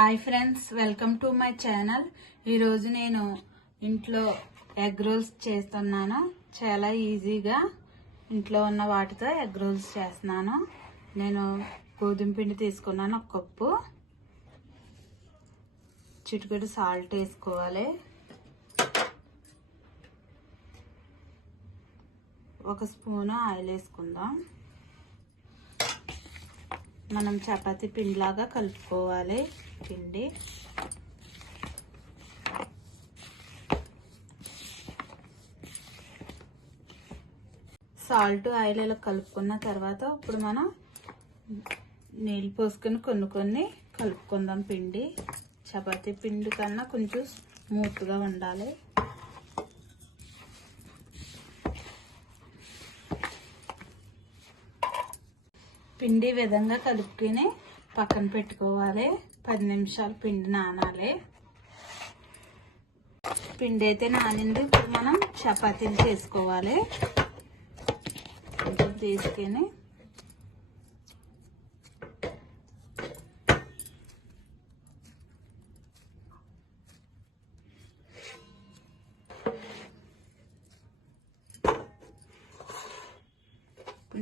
Hi friends welcome to my channel ఈరోజు నేను ఇంట్లో ఎగ్ రోల్స్ చేస్తున్నాను. చాలా ఈజీగా ఇంట్లో ఉన్న వాటితో ఎగ్ రోల్స్ చేస్తున్నాను. నేను గోధుమ పిండి తీసుకున్నాను ఒక కప్పు. చిటికెడు సాల్ట్ వేసుకోవాలి. ఒక స్పూన్ ఆయిల్ వేసుకుందాం. మనం చపాతీ పిండిలాగా కలుపుకోవాలి. పిండి. సాల్ట్ ఆయిల్ ఇలా కలుపుకున్న తర్వాత ఇప్పుడు మనం నీళ్ళు పోసుకొని కొన్ని కొన్ని కలుపుకుందాం పిండి. చపాతీ పిండి కన్నా కొంచెం స్మూత్గా ఉండాలి. పిండి విధంగా కలుపుకొని పక్కన పెట్టుకోవాలి. పది నిమిషాలు పిండి నానాలి. పిండి అయితే నానింది. ఇప్పుడు మనం చపాతీలు చేసుకోవాలి. కొంచెం తీసుకొని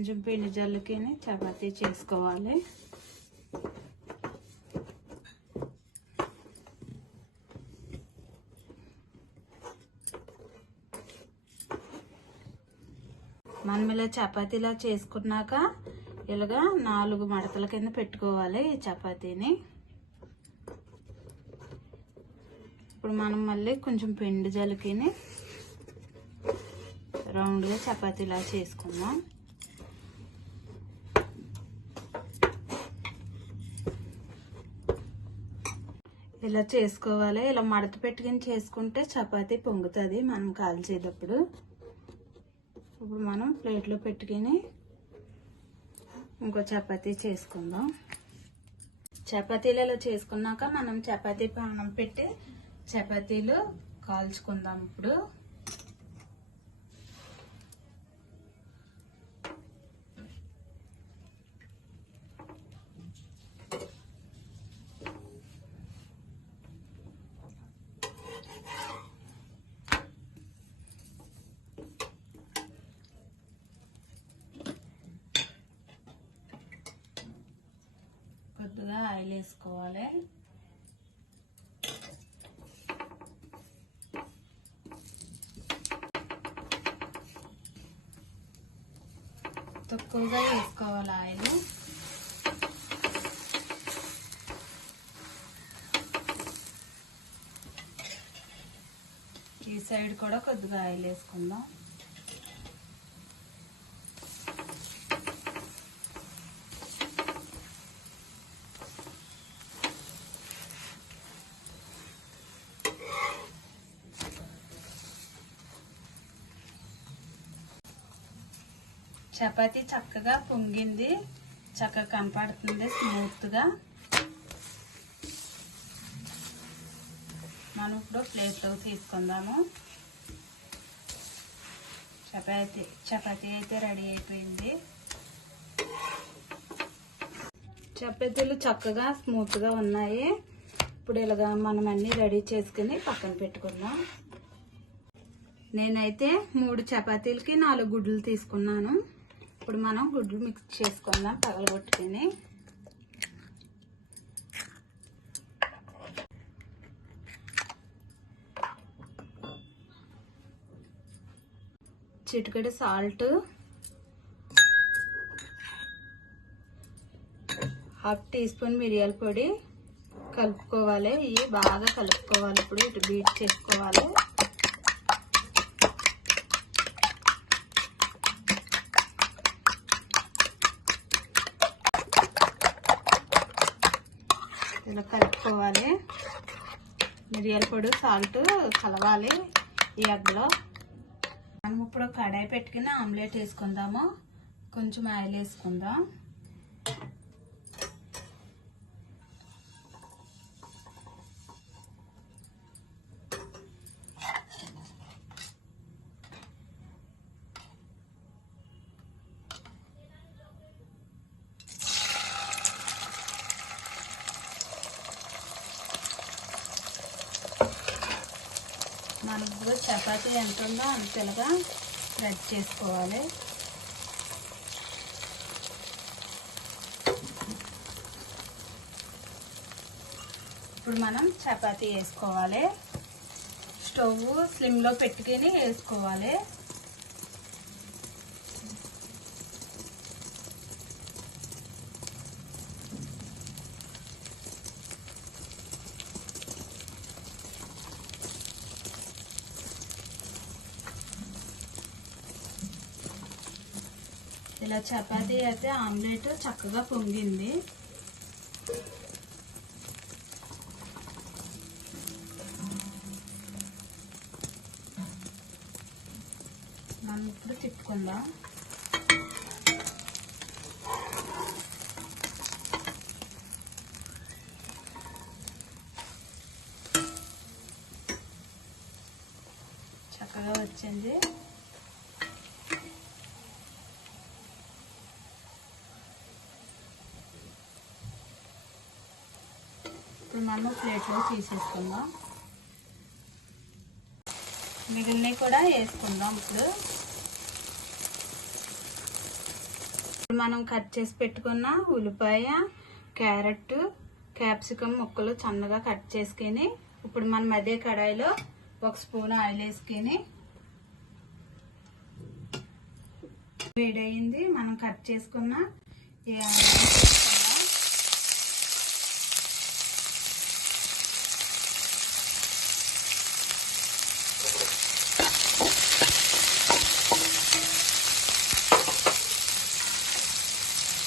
కొంచెం పిండి జల్లుకొని చపాతీ చేసుకోవాలి. మనం ఇలా చపాతీలా చేసుకున్నాక ఇలాగా నాలుగు మడతల కింద పెట్టుకోవాలి ఈ చపాతీని. ఇప్పుడు మనం మళ్ళీ కొంచెం పిండి జలికిని రౌండ్గా చపాతీలా చేసుకుందాం. ఇలా చేసుకోవాలి. ఇలా మడత పెట్టుకుని చేసుకుంటే చపాతీ పొంగుతుంది మనం కాల్చేటప్పుడు. ఇప్పుడు మనం ప్లేట్లో పెట్టుకుని ఇంకో చపాతీ చేసుకుందాం. చపాతీలు ఇలా చేసుకున్నాక మనం చపాతీ పానం పెట్టి చపాతీలు కాల్చుకుందాం ఇప్పుడు. కొద్దిగా ఆయిల్ వేసుకోవాలి. తక్కువగా వేసుకోవాలి ఆయిల్. ఈ సైడ్ కూడా కొద్దిగా ఆయిల్ వేసుకుందాం. చపాతి చక్కగా పొంగింది. చక్కగా కనపడుతుంది స్మూత్గా. మనం ఇప్పుడు ప్లేట్లో తీసుకుందాము. చపాతి చపాతి అయితే రెడీ అయిపోయింది. చపాతీలు చక్కగా స్మూత్గా ఉన్నాయి. ఇప్పుడు ఇలాగా మనం అన్నీ రెడీ చేసుకుని పక్కన పెట్టుకుందాం. నేనైతే మూడు చపాతీలకి నాలుగు గుడ్లు తీసుకున్నాను. ఇప్పుడు మనం గుడ్లు మిక్స్ చేసుకుందాం పగలగొట్టుకుని. చిటికెడు సాల్ట్. హాఫ్ టీ స్పూన్ మిరియాల పొడి కలుపుకోవాలి. ఇవి బాగా కలుపుకోవాలి. ఇప్పుడు ఇటు బీట్ చేసుకోవాలి. ఇలా కలుపుకోవాలి. మిరియాల పొడి సాల్ట్ కలవాలి ఈ అగ్గులో. మనం ఇప్పుడు కడాయి పెట్టుకుని ఆమ్లెట్ వేసుకుందాము. కొంచెం ఆయిల్ వేసుకుందాం. మనకు చపాతీ ఎంత ఉందో అంతలుగా స్ప్రెడ్ చేసుకోవాలి. ఇప్పుడు మనం చపాతీ వేసుకోవాలి. స్టవ్ స్లిమ్లో పెట్టుకుని వేసుకోవాలి. ఇలా చపాతీ అయితే ఆమ్లెట్ చక్కగా పొంగింది. మనం ఇప్పుడు తిప్పుకుందాం. చక్కగా వచ్చింది. ఇప్పుడు ప్లేట్లో తీసేసుకుందాం. మిగిలినవి కూడా వేసుకుందాం ఇప్పుడు. ఇప్పుడు మనం కట్ చేసి పెట్టుకున్న ఉల్లిపాయ క్యారెట్ క్యాప్సికమ్ ముక్కలు సన్నగా కట్ చేసుకొని ఇప్పుడు మనం అదే కడాయిలో ఒక స్పూన్ ఆయిల్ వేసుకొని వేడయింది. మనం కట్ చేసుకున్న ఈ వేసుకుందాం.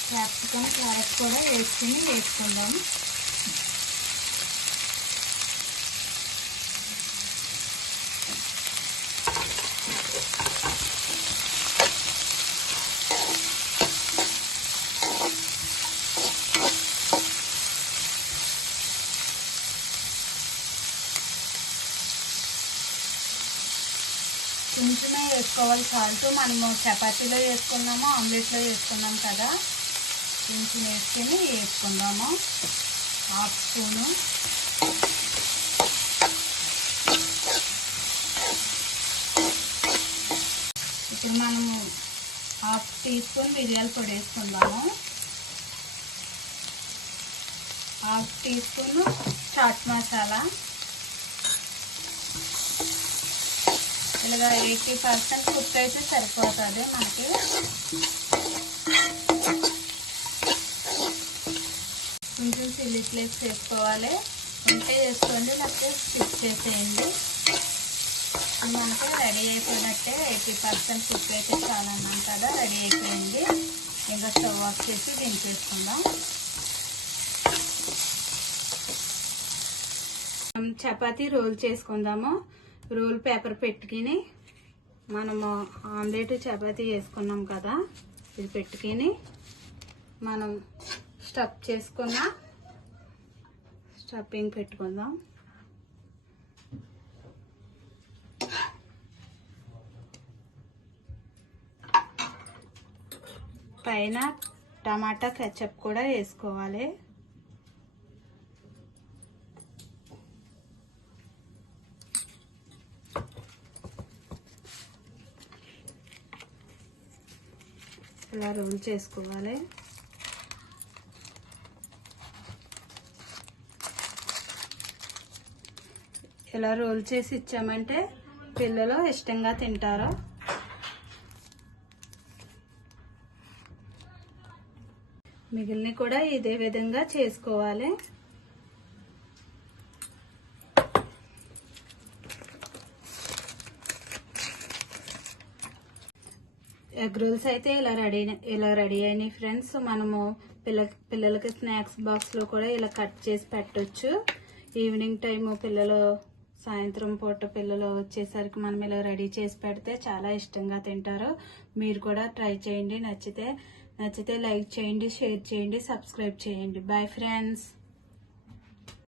క్యాప్సికమ్ క్యారెట్ కూడా వేసుకుని వేసుకుందాం. కొంచెమే వేసుకోవాలి. సాల్ట్ మనము చపాతీలో వేసుకున్నాము ఆమ్లెట్లో వేసుకున్నాం కదా. కొంచెం వేసుకొని వేసుకుందాము. Half spoon. ఇప్పుడు మనము హాఫ్ టీ స్పూన్ మిరియాల పొడి వేసుకుందాము. Half teaspoon chaat masala. ఇలాగా ఎయిటీ పర్సెంట్ కుక్ అయితే సరిపోతుంది మనకి. చిల్లీ ఫ్లేక్స్ వేసుకోవాలి ఉంటే వేసుకోండి లేకపోతే స్టిక్ చేసేయండి. మనకి రెడీ అయిపోయినట్టే ఎయిటీ పర్సెంట్ కుక్ అయితే చాలన్నాం కదా రెడీ అయిపోయింది. ఇంకా స్టవ్ ఆఫ్ చేసి దించేసుకుందాం మనం చపాతీ రోల్ చేసుకుందాము. రోల్ పేపర్ పెట్టుకుని మనము ఆమ్లెట్ చపాతీ వేసుకున్నాం కదా ఇది పెట్టుకుని మనం స్టఫ్ చేసుకున్న స్టఫింగ్ పెట్టుకుందాం? పైన టమాటా కెచప్ కూడా వేసుకోవాలి. ఇలా రోల్ చేసుకోవాలి. ఇలా రోల్ చేసి ఇచ్చామంటే పిల్లలు ఇష్టంగా తింటారు. మిగిలిన కూడా ఇదే విధంగా చేసుకోవాలి. ఎగ్ రోల్స్ అయితే ఇలా రెడీ ఇలా రెడీ అయినాయి ఫ్రెండ్స్. మనము పిల్ల పిల్లలకి స్నాక్స్ బాక్స్లో కూడా ఇలా కట్ చేసి పెట్టచ్చు. ఈవినింగ్ టైము పిల్లలు సాయంత్రం పూట పిల్లలు వచ్చేసరికి మనం ఇలా రెడీ చేసి పెడితే చాలా ఇష్టంగా తింటారు. మీరు కూడా ట్రై చేయండి. నచ్చితే నచ్చితే లైక్ చేయండి షేర్ చేయండి సబ్స్క్రైబ్ చేయండి. Bye friends